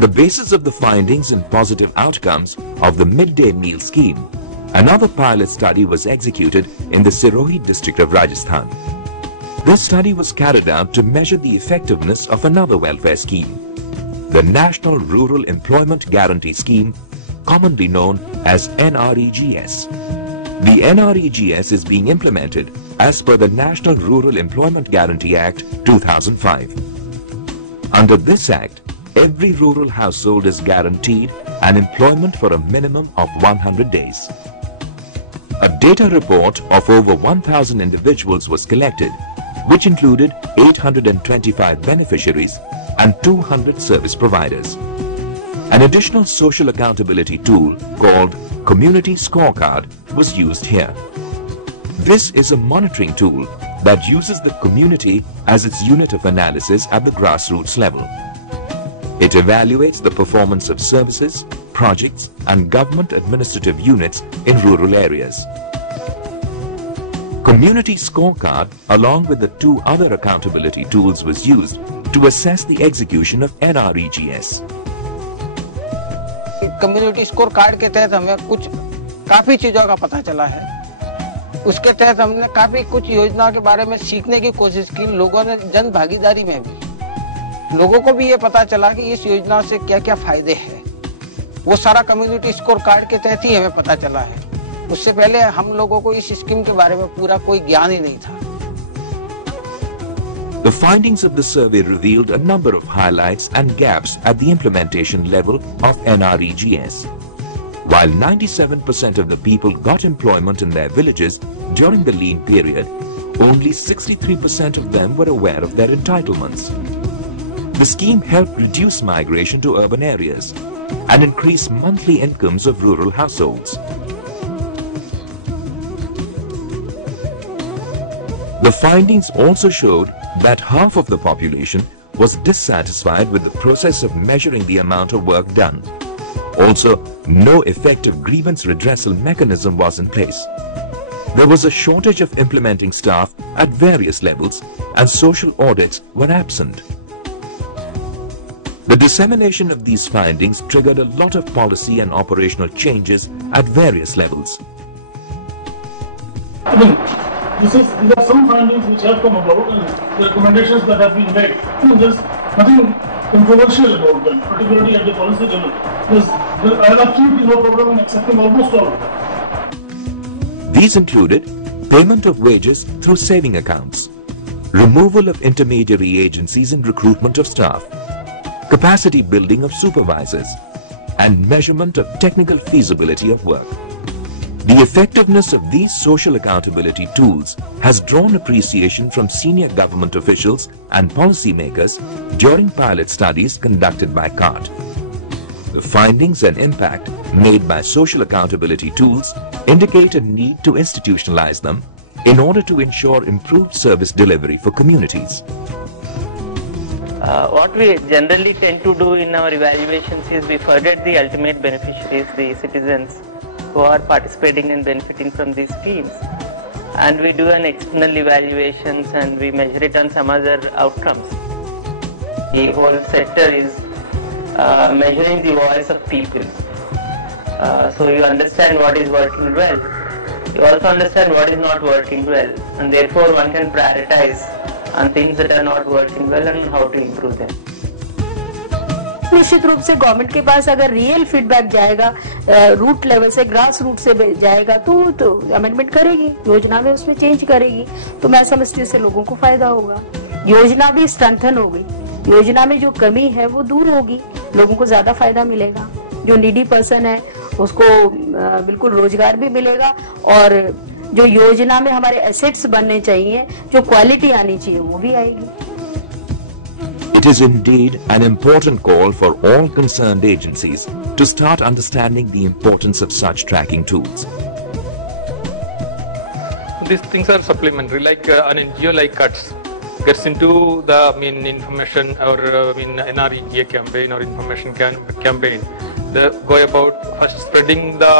On the basis of the findings and positive outcomes of the Midday Meal Scheme, another pilot study was executed in the Sirohi district of Rajasthan. This study was carried out to measure the effectiveness of another welfare scheme, the National Rural Employment Guarantee Scheme, commonly known as NREGS. The NREGS is being implemented as per the National Rural Employment Guarantee Act 2005. Under this act, every rural household is guaranteed an employment for a minimum of 100 days. A data report of over 1,000 individuals was collected, which included 825 beneficiaries and 200 service providers. An additional social accountability tool called Community Scorecard was used here. This is a monitoring tool that uses the community as its unit of analysis at the grassroots level. It evaluates the performance of services, projects and government administrative units in rural areas. Community Scorecard, along with the two other accountability tools, was used to assess the execution of NREGS. Community score card के तहत हमें काफी चीजों का पता चला है। उसके तहत हमने काफी कुछ योजना के बारे में सीखने की कोशिश की। लोगों ने जन भागीदारी में भी लोगों को भी ये पता चला कि इस योजना से क्या-क्या फायदे हैं। वो सारा कम्युनिटी स्कोर कार्ड के तहत ही हमें पता चला है। उससे पहले हम लोगों को इस स्कीम के बारे में पूरा कोई ज्ञान ही नहीं था। The findings of the survey revealed a number of highlights and gaps at the implementation level of NREGS. While 97% of the people got employment in their villages during the lean period, only 63% of them were aware of their entitlements. The scheme helped reduce migration to urban areas and increase monthly incomes of rural households. The findings also showed that half of the population was dissatisfied with the process of measuring the amount of work done. Also, no effective grievance redressal mechanism was in place. There was a shortage of implementing staff at various levels and social audits were absent. The dissemination of these findings triggered a lot of policy and operational changes at various levels. These are some findings which have come about and the recommendations that have been made. There's nothing controversial about them, particularly at the policy level. I have absolutely no problem in accepting almost all of them. These included payment of wages through saving accounts, removal of intermediary agencies in recruitment of staff, capacity building of supervisors, and measurement of technical feasibility of work. The effectiveness of these social accountability tools has drawn appreciation from senior government officials and policymakers during pilot studies conducted by CART. The findings and impact made by social accountability tools indicate a need to institutionalize them in order to ensure improved service delivery for communities. What we generally tend to do in our evaluations is we forget the ultimate beneficiaries, the citizens who are participating and benefiting from these schemes, and we do an external evaluations and we measure it on some other outcomes. The whole sector is measuring the voice of people. So you understand what is working well. You also understand what is not working well, and therefore one can prioritize on things that are not working well and how to improve them. निश्चित रूप से government के पास अगर real feedback जाएगा, root level से, grass root से जाएगा, तो अमेंडमेंट करेगी, योजना में उसमें चेंज करेगी, तो मैं समझती हूँ इससे लोगों को फायदा होगा। योजना भी स्ट्रेंथन हो गई, योजना में जो कमी है वो दूर होगी, लोगों को ज्यादा फायदा मिलेगा। जो नीडी पर्सन है उसको बिल्कुल रोजगार भी मिलेगा, और जो योजना में हमारे एसेट्स बनने चाहिए, जो क्वालिटी आनी चाहिए, वो भी आएगी। It is indeed an important call for all concerned agencies to start understanding the importance of such tracking tools. These things are supplementary, like an NGO like CUTS gets into the information or NREGA campaign or information campaign. They go about first spreading the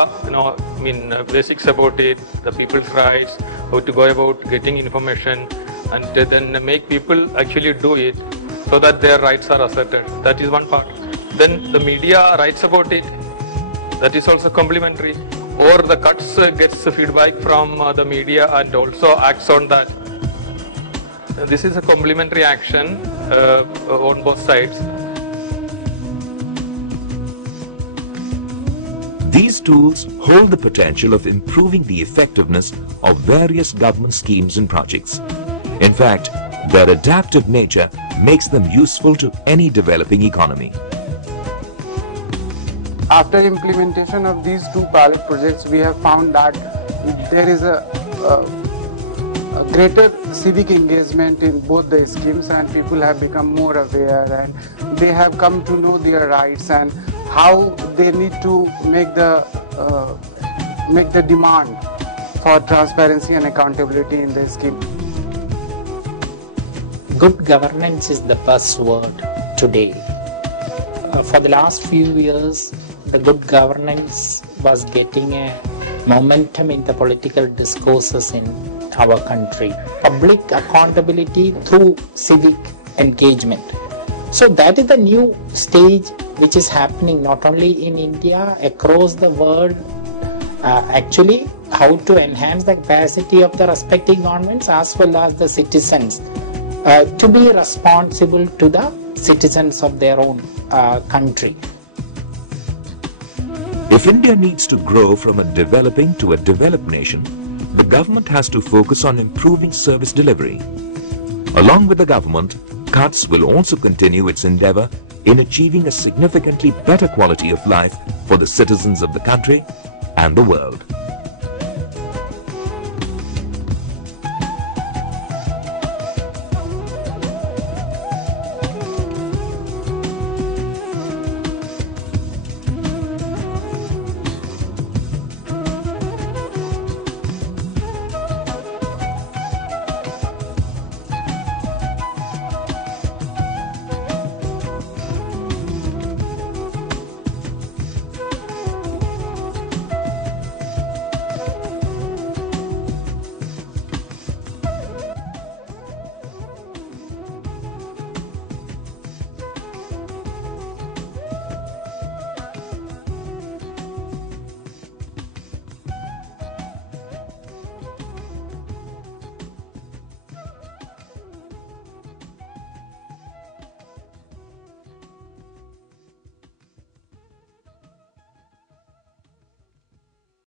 basics about it, the people's rights, how to go about getting information, and then make people actually do it, so that their rights are asserted. That is one part. then the media writes about it. That is also complementary. Or the cuts gets feedback from the media and also acts on that. This is a complementary action on both sides. These tools hold the potential of improving the effectiveness of various government schemes and projects. In fact, their adaptive nature makes them useful to any developing economy. After implementation of these two pilot projects, we have found that there is a greater civic engagement in both the schemes, and people have become more aware and they have come to know their rights and how they need to make the demand for transparency and accountability in the scheme. Good governance is the buzzword today. For the last few years, the good governance was getting a momentum in the political discourses in our country. Public accountability through civic engagement. So that is the new stage which is happening not only in India, across the world. Actually, how to enhance the capacity of the respective governments as well as the citizens to be responsible to the citizens of their own country. If India needs to grow from a developing to a developed nation, the government has to focus on improving service delivery. Along with the government, CUTS will also continue its endeavor in achieving a significantly better quality of life for the citizens of the country and the world.